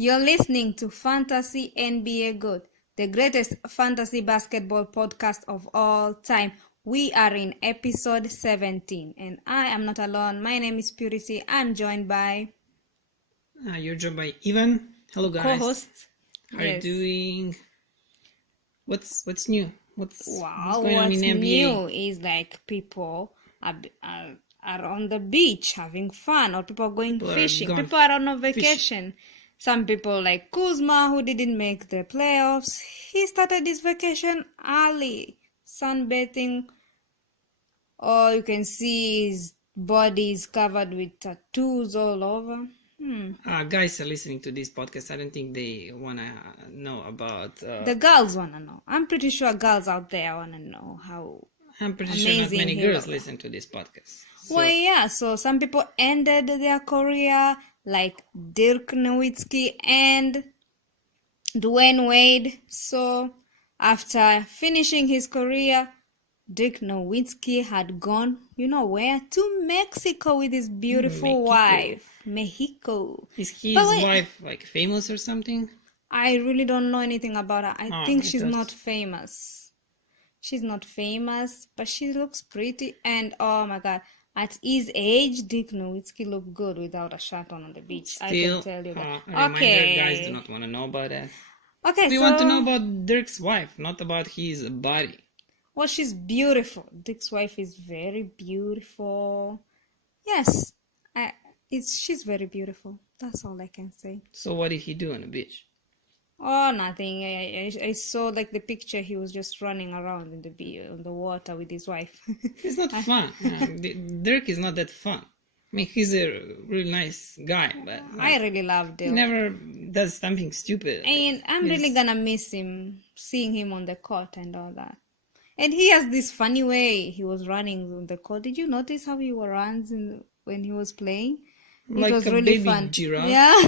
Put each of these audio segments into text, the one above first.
You're listening to Fantasy NBA Good, the greatest fantasy basketball podcast of all time. We are in episode 17, and I am not alone. My name is Purity. I'm joined by You're joined by Ivan. Hello, guys. co-host. How are you doing? What's new? What's Wow, going on what's in NBA? new is like people are on the beach having fun, or people are going fishing. People are on a vacation. Some people like Kuzma, who didn't make the playoffs, he started his vacation early, sunbathing. Or you can see his body is covered with tattoos all over. Guys are listening to this podcast. I don't think they want to know about... The girls want to know. I'm pretty sure girls out there want to know how I'm pretty sure not many girls listen to this podcast. So. Well, yeah, so some people ended their career, like Dirk Nowitzki and Dwayne Wade. So after finishing his career, Dirk Nowitzki had gone, you know where? To Mexico with his beautiful wife. Mexico. Is his wife like famous or something? I really don't know anything about her. I think she's not famous. She's not famous, but she looks pretty. And oh my god, at his age, Dirk Nowitzki looked good without a shirt on the beach. Still, I can tell you that. Okay. Guys do not want to know about that. Okay, we want to know about Dirk's wife, not about his body. Well, she's beautiful. Dirk's wife is very beautiful. Yes, she's very beautiful. That's all I can say. So what did he do on the beach? Oh, nothing. I saw like the picture. He was just running around in the water with his wife. It's not fun. Dirk is not that fun. I mean, he's a really nice guy, but I really love Dirk. He never does something stupid. And I'm really gonna miss him, seeing him on the court and all that. And he has this funny way he was running on the court. Did you notice how he runs when he was playing? Like it was a really baby fun. Giraffe. Yeah.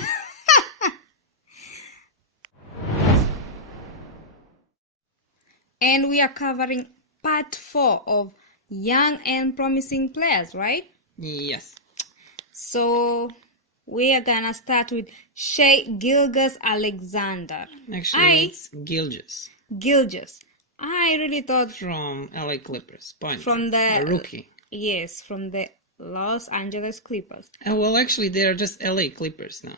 And we are covering part 4 of young and promising players, right? Yes. So we are gonna start with Shai Gilgeous-Alexander. Actually, it's Gilgeous. Gilgeous. I really thought from LA Clippers. From the rookie. Yes, from the Los Angeles Clippers. Well, actually, they are just LA Clippers now.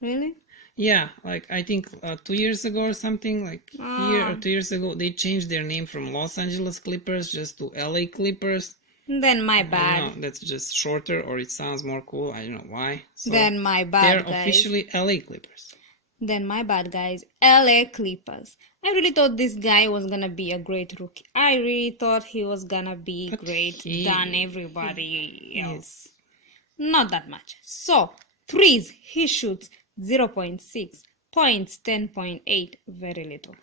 Really? Yeah, like I think 2 years ago or something, like a year or 2 years ago, they changed their name from Los Angeles Clippers just to LA Clippers. Then my bad. No, that's just shorter, or it sounds more cool. I don't know why. So then my bad, they're officially LA Clippers. Then my bad, guys. LA Clippers. I really thought this guy was gonna be a great rookie. I really thought he was gonna be great than everybody else. Not that much. So, threes, he shoots 0.6, points 10.8, very little.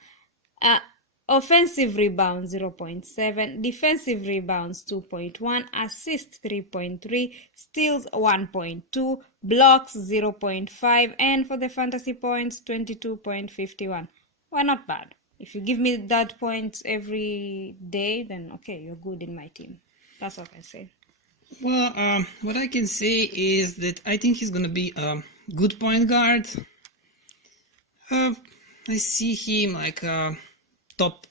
Offensive rebounds 0.7, defensive rebounds 2.1, assists 3.3, steals 1.2, blocks 0.5, and for the fantasy points 22.51. Well, not bad. If you give me that points every day, then okay, you're good in my team. That's what I say. Well, what I can say is that I think he's gonna be a good point guard. I see him like top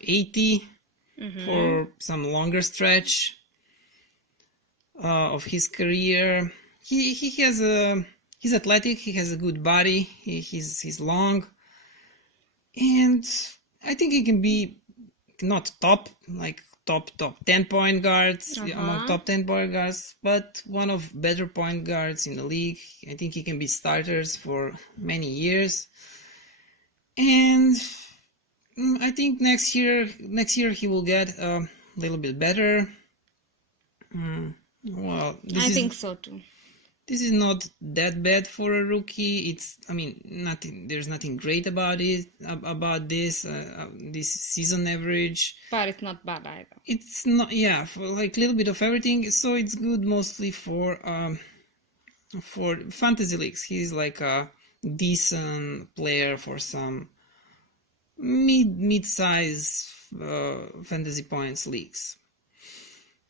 80 for some longer stretch of his career. He has he's athletic. He has a good body. He's long, and I think he can be not top 10 point guards among top 10 point guards, but one of better point guards in the league. I think he can be starters for many years, and I think next year he will get a little bit better. Well, I think so too. This is not that bad for a rookie. There's nothing great about it, about this season average. But it's not bad either. It's not, yeah, for like a little bit of everything. So it's good mostly for fantasy leagues. He's like a decent player for some mid-size fantasy points leagues.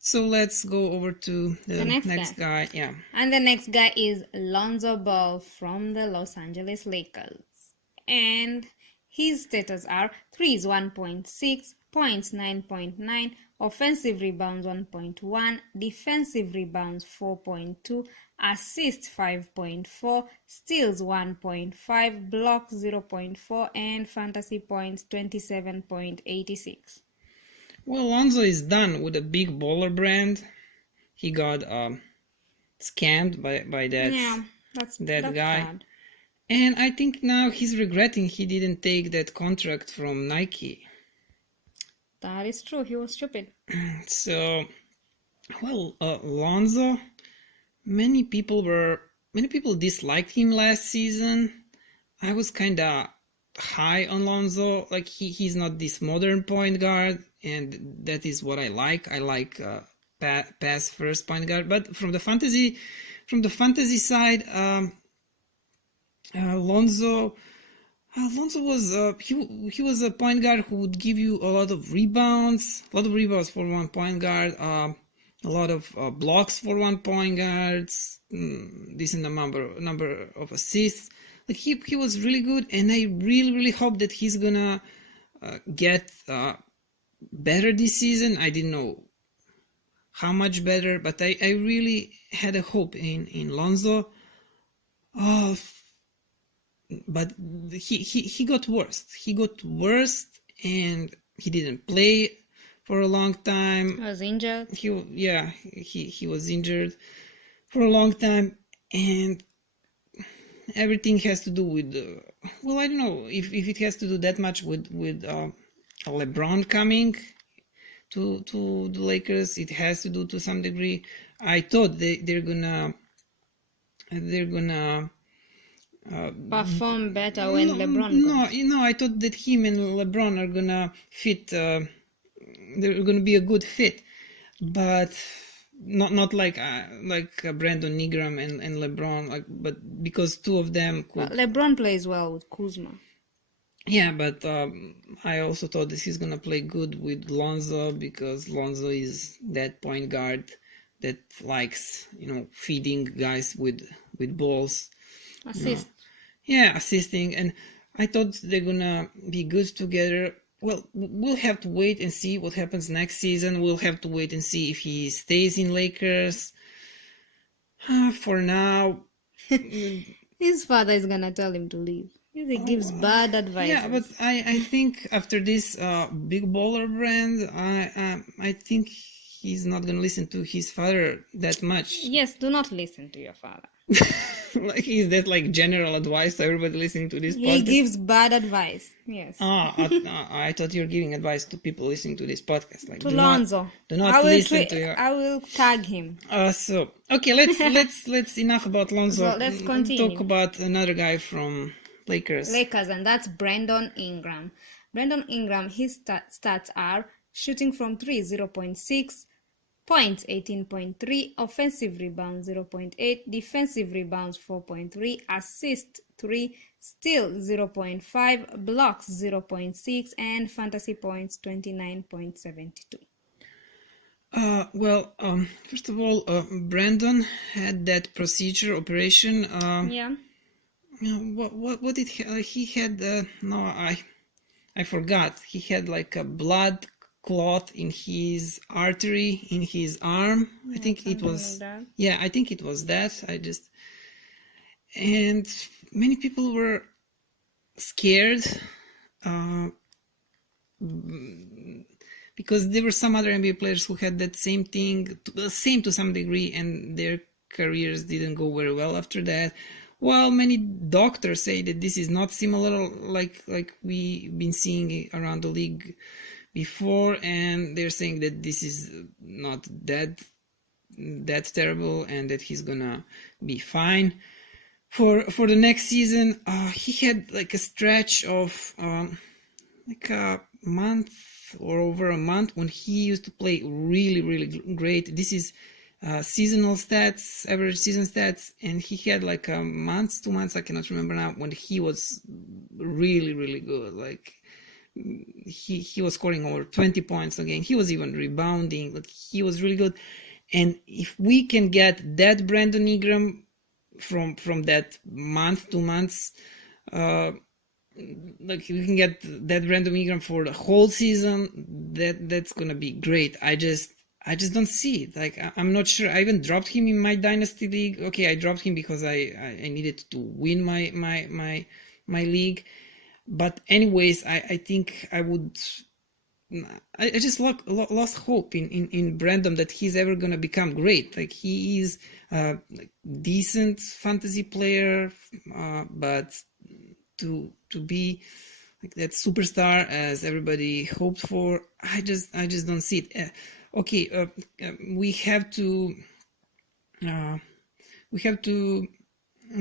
So let's go over to the next guy. Yeah. And the next guy is Lonzo Ball from the Los Angeles Lakers. And his status are threes 1.6, points 9.9, offensive rebounds 1.1, defensive rebounds 4.2, assists 5.4, steals 1.5, blocks 0.4, and fantasy points 27.86. Well, Lonzo is done with a big baller brand. He got scammed by that guy. Bad. And I think now he's regretting he didn't take that contract from Nike. That is true. He was stupid. So, well, Lonzo, many people disliked him last season. I was kind of high on Lonzo. Like he's not this modern point guard, and that is what I like. I like pass first point guard. But from the fantasy side, Lonzo was he was a point guard who would give you a lot of rebounds for one point guard, a lot of blocks for one point guard, decent number of assists. Like he was really good, and I really hope that he's gonna get better this season. I didn't know how much better, but I really had a hope in Lonzo. But he got worse. He got worse, and he didn't play for a long time. He was injured. He was injured for a long time, and everything has to do with well, I don't know if it has to do that much with LeBron coming to the Lakers. It has to do to some degree. I thought they're gonna perform better when LeBron goes. No, I thought that him and LeBron are gonna fit. They're gonna be a good fit, but not like Brandon Ingram and LeBron. But because two of them could. LeBron plays well with Kuzma. Yeah, but I also thought that he's gonna play good with Lonzo, because Lonzo is that point guard that likes feeding guys with balls. Assist. Yeah, assisting, and I thought they're gonna be good together. Well, we'll have to wait and see what happens next season. We'll have to wait and see if he stays in Lakers. For now, his father is gonna tell him to leave. He gives bad advice. Yeah, but I think after this big baller brand, I think he's not gonna listen to his father that much. Yes, do not listen to your father. Like, is that like general advice to everybody listening to this podcast? He gives bad advice. Yes. I thought you were giving advice to people listening to this podcast. Like, to Lonzo. Do not listen to your... I will tag him. So okay, let's enough about Lonzo. So let's continue. Talk about another guy from Lakers, and that's Brandon Ingram. Brandon Ingram, his stats are shooting from 3, 0.6, points 18.3, offensive rebounds 0.8, defensive rebounds 4.3, assist 3, steal 0.5, blocks 0.6, and fantasy points 29.72. First of all, Brandon had that operation. Yeah. What did he had? I forgot. He had like a blood clot in his artery in his arm. I think it was. Like I think it was that. And many people were scared because there were some other NBA players who had that same thing, same to some degree, and their careers didn't go very well after that. While many doctors say that this is not similar, like we've been seeing around the league before, and they're saying that this is not that terrible and that he's gonna be fine for the next season. He had like a stretch of like a month or over a month when he used to play really great. This is seasonal stats, average season stats, and he had like a month, 2 months, I cannot remember now, when he was really good. Like he was scoring over 20 points a game. He was even rebounding. Like, he was really good. And if we can get that Brandon Ingram from that month, 2 months, like we can get that Brandon Ingram for the whole season, that's gonna be great. I just don't see it. Like, I'm not sure. I even dropped him in my dynasty league. Okay, I dropped him because I needed to win my league. But anyways, I think I would. I just lost hope in Brandon that he's ever gonna become great. Like, he is a decent fantasy player, but to be like that superstar as everybody hoped for, I just don't see it. Okay, we have to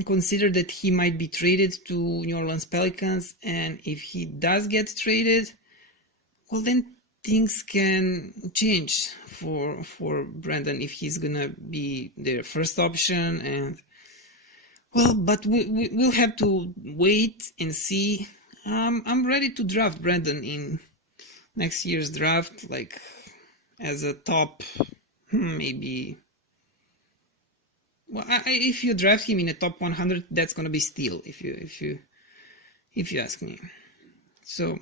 consider that he might be traded to New Orleans Pelicans, and if he does get traded, well, then things can change for Brandon if he's gonna be their first option. And well, but we'll have to wait and see. I'm ready to draft Brandon in next year's draft, like as a top, maybe. Well, if you draft him in a top 100, that's gonna be steal. If you ask me. So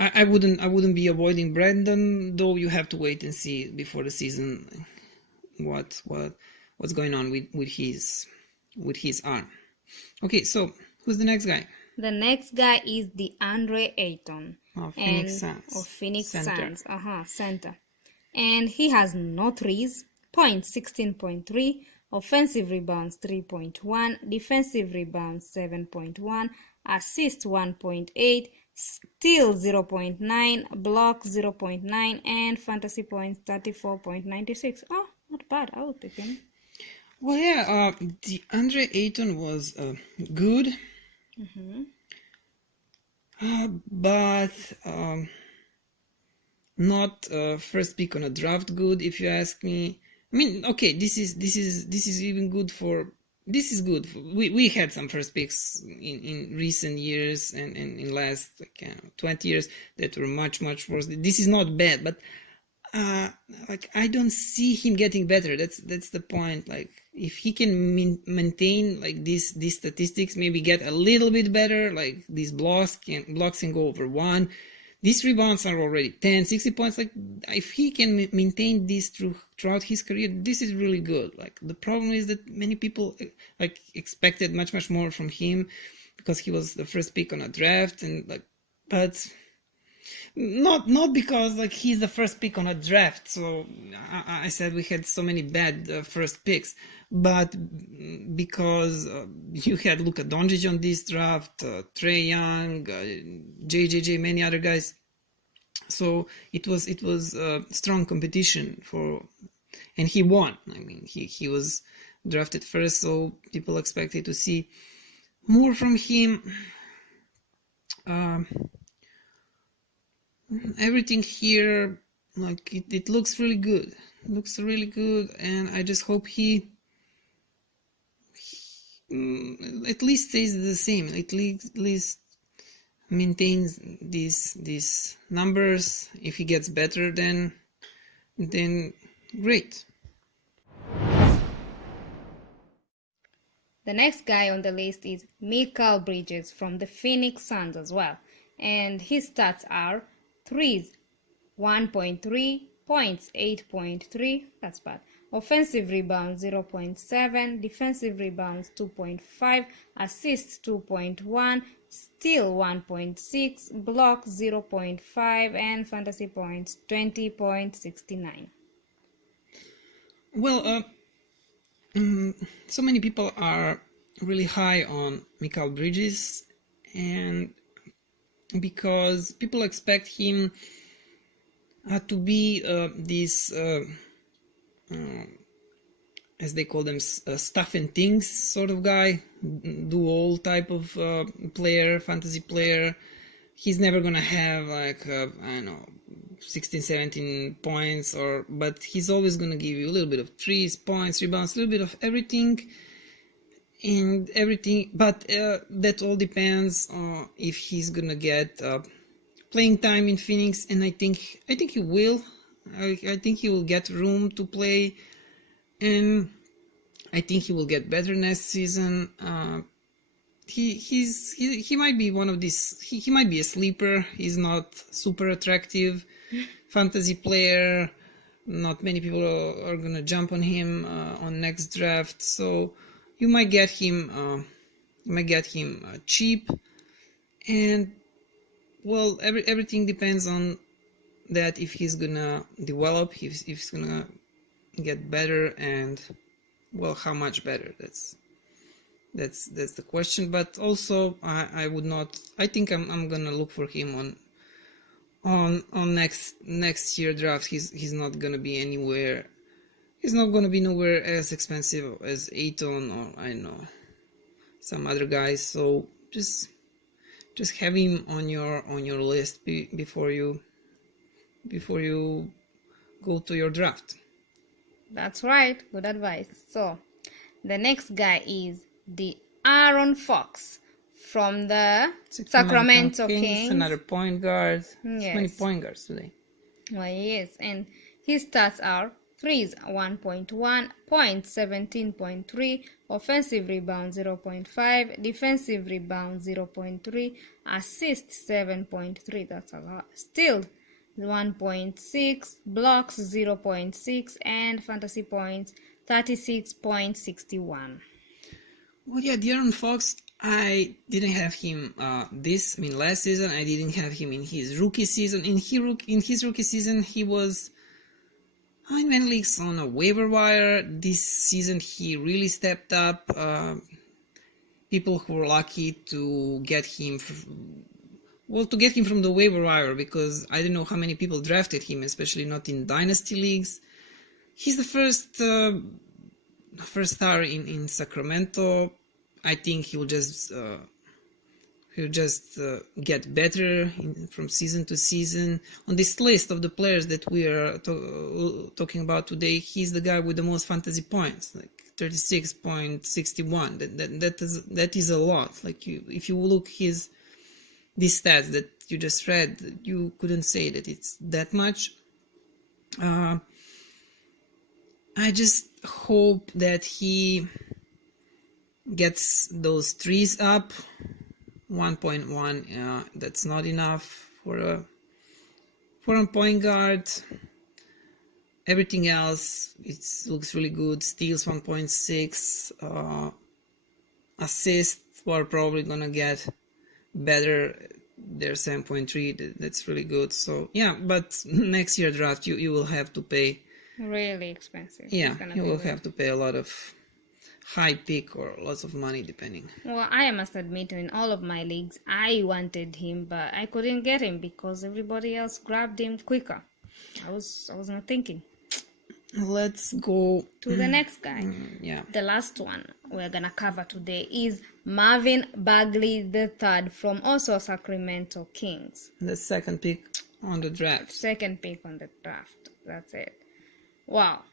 I wouldn't be avoiding Brandon, though. You have to wait and see before the season what's going on with his arm. Okay, so who's the next guy? The next guy is DeAndre Ayton of Phoenix Suns. Of Phoenix Center. Suns. Center. And he has no threes, points 16.3, offensive rebounds 3.1, defensive rebounds 7.1, assists 1.8, steal 0.9, block 0.9, and fantasy points 34.96. Oh, not bad. I would pick him. Well, yeah, DeAndre Ayton was good, but not first pick on a draft good, if you ask me. I mean, okay, this is even good for. This is good. We had some first picks in recent years and in last 20 years that were much worse. This is not bad, but like, I don't see him getting better. That's the point. Like, if he can maintain like these statistics, maybe get a little bit better, like these blocks can go over 1. These rebounds are already 10, 60 points. Like, if he can maintain this throughout his career, this is really good. Like, the problem is that many people like expected much more from him because he was the first pick on a draft, and like, but not because like he's the first pick on a draft. So I said we had so many bad first picks, but because you had Luka Doncic on this draft, Trae Young, JJJ, many other guys. So it was strong competition for, and he won. I mean, he was drafted first, so people expected to see more from him. Everything here, like, it looks really good. It looks really good, and I just hope he at least stays the same. At least maintains these numbers. If he gets better, then great. The next guy on the list is Mikal Bridges from the Phoenix Suns as well, and his stats are threes 1.3, points 8.3, that's bad, offensive rebounds 0.7, defensive rebounds 2.5, assists 2.1, steal 1.6, block 0.5, and fantasy points 20.69. Well, so many people are really high on Mikal Bridges, and because people expect him to be this, as they call them, stuff and things sort of guy, do all type of player, fantasy player. He's never gonna have like I don't know, 16, 17 points, but he's always gonna give you a little bit of threes, points, rebounds, a little bit of everything. and everything, but that all depends on if he's gonna get playing time in Phoenix, and I think he will. I think he will get room to play, and I think he will get better next season. He might be one of these. He might be a sleeper. He's not super attractive fantasy player. Not many people are gonna jump on him on next draft, so you might get him. Cheap, and well, everything depends on that, if he's gonna develop, if he's gonna get better, and well, how much better. That's the question. But also, I would not. I think I'm gonna look for him on next year draft. He's not gonna be anywhere. He's not gonna be nowhere as expensive as Ayton, or I don't know, some other guys. So just have him on your list before you go to your draft. That's right. Good advice. So the next guy is the Aaron Fox from the Sacramento Kings. Another point guard. Yes. So many point guards today. Well, yes, and his stats are threes 1.1, points 17.3, offensive rebound 0.5, defensive rebound 0.3, assists 7.3. That's a lot. Steals 1.6, blocks 0.6, and fantasy points 36.61. Well, yeah, De'Aaron Fox, I didn't have him last season. I didn't have him in his rookie season. In his rookie season, he was in many leagues on a waiver wire. This season, he really stepped up. People who were lucky to get him from the waiver wire, because I don't know how many people drafted him, especially not in dynasty leagues. He's the first star in Sacramento. I think he'll just get better from season to season. On this list of the players that we are talking about today, he's the guy with the most fantasy points, like 36.61. That is a lot. Like, if you look these stats that you just read, you couldn't say that it's that much. I just hope that he gets those threes up. 1.1, that's not enough for a point guard. Everything else, it looks really good. Steals 1.6, assists are probably gonna get better. They're 7.3. That's really good. So yeah, but next year draft, you will have to pay really expensive. Yeah, you will have to pay a lot of high pick or lots of money depending. Well, I must admit, in all of my leagues, I wanted him, but I couldn't get him because everybody else grabbed him quicker. I was not thinking. Let's go to the next guy. Yeah. The last one we're gonna cover today is Marvin Bagley III from also Sacramento Kings. The second pick on the draft. That's it. Wow.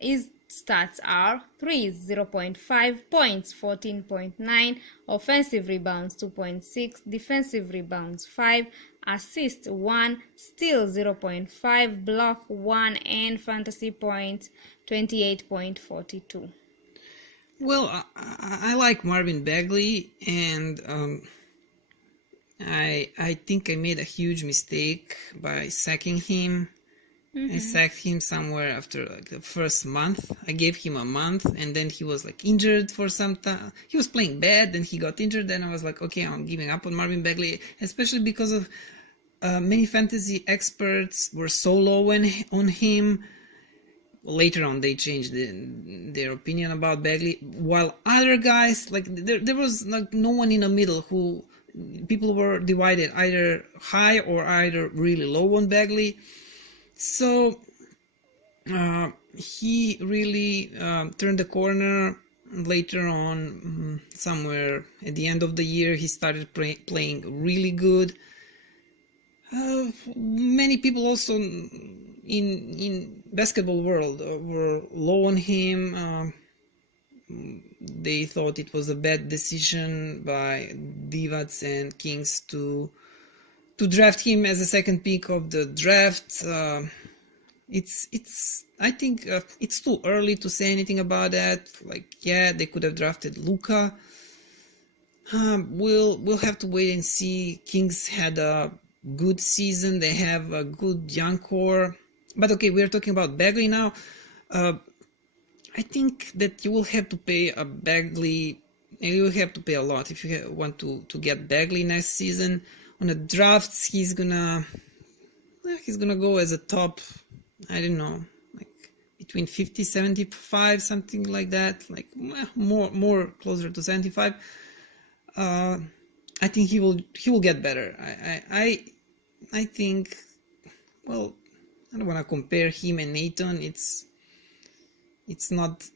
His stats are threes 0.5, points 14.9, offensive rebounds 2.6, defensive rebounds 5, assists 1, steals 0.5, block 1, and fantasy points 28.42. Well, I like Marvin Bagley, and I think I made a huge mistake by sacking him. I sacked him somewhere after the first month. I gave him a month, and then he was injured for some time. He was playing bad, then he got injured. Then I was like, okay, I'm giving up on Marvin Bagley, especially because of many fantasy experts were so low on him. Later on, they changed their opinion about Bagley, while other guys, there was no one in the middle who people were divided either high or either really low on Bagley. So he really turned the corner later on. Somewhere at the end of the year, he started playing really good. Many people also in basketball world were low on him. they thought it was a bad decision by Divac and Kings to draft him as a second pick of the draft. It's I think it's too early to say anything about that. Like, yeah, they could have drafted Luka. We'll have to wait and see. Kings had a good season. They have a good young core. But okay, we're talking about Bagley now. I think that you will have to pay a Bagley, and you will have to pay a lot if you want to get Bagley next season. On the drafts, he's gonna go as a top, I don't know, like between 50, 75, something like that, like more closer to 75. I think he will get better. I think, well, I don't want to compare him and Nathan. It's not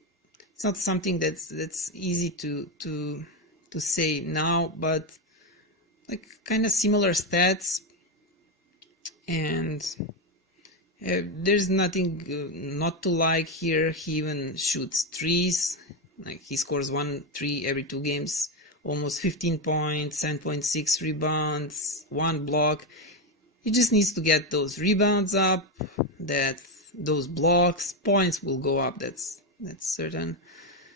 something that's easy to say now, but like kind of similar stats, and there's nothing not to like here. He even shoots threes, like he scores 1 3 every 2 games, almost 15 points, 10.6 rebounds, 1 block. He just needs to get those rebounds up, that those blocks, points will go up, that's certain.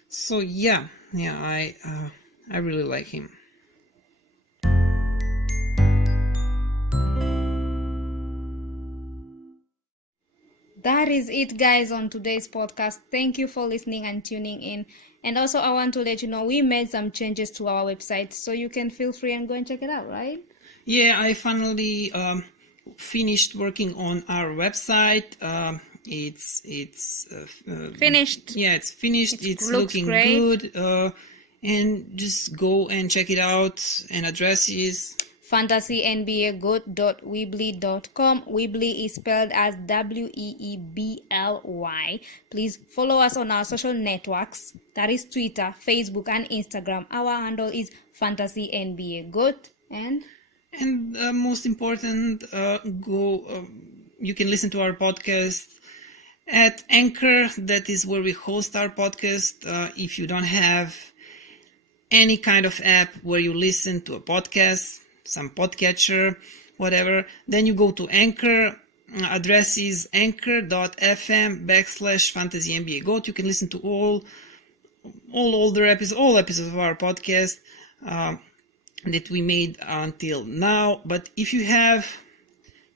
So yeah, I really like him. That is it, guys, on today's podcast. Thank you for listening and tuning in. And also, I want to let you know we made some changes to our website, so you can feel free and go and check it out, right? Yeah, I finally finished working on our website. It's Finished. Yeah, it's finished. It's looks looking great. good. And just go and check it out. And address is fantasynbagoat.weebly.com. Weebly is spelled as WEEBLY. Please follow us on our social networks. That is Twitter, Facebook, and Instagram. Our handle is fantasynbagoat. And most important, you can listen to our podcast at Anchor. That is where we host our podcast. If you don't have any kind of app where you listen to a podcast, some podcatcher, whatever, then you go to Anchor. Address is anchor.fm/fantasynbagoat. You can listen to all episodes of our podcast that we made until now. But if you have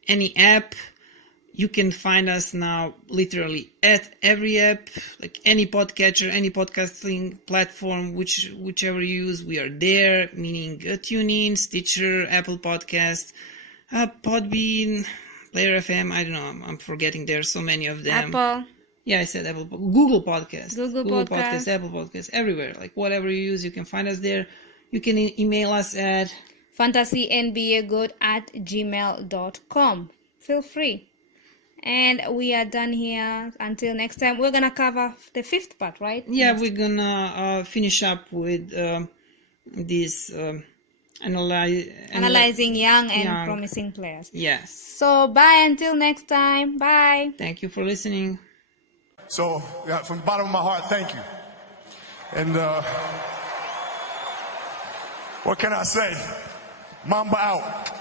any app, you can find us now literally at every app, like any podcatcher, any podcasting platform, whichever you use, we are there, meaning TuneIn, Stitcher, Apple Podcast, Podbean, Player FM, I don't know, I'm forgetting, there are so many of them. Apple. Yeah, I said Apple. Google Podcast. Google Podcast. Apple Podcast, everywhere. Like whatever you use, you can find us there. You can email us at fantasynbagoat@gmail.com. Feel free. And we are done here. Until next time, we're gonna cover the 5th part, right? Yeah, we're gonna finish up with this analyzing young and promising players. Yes. So bye until next time. Bye. Thank you for listening. So from the bottom of my heart, thank you. And what can I say? Mamba out.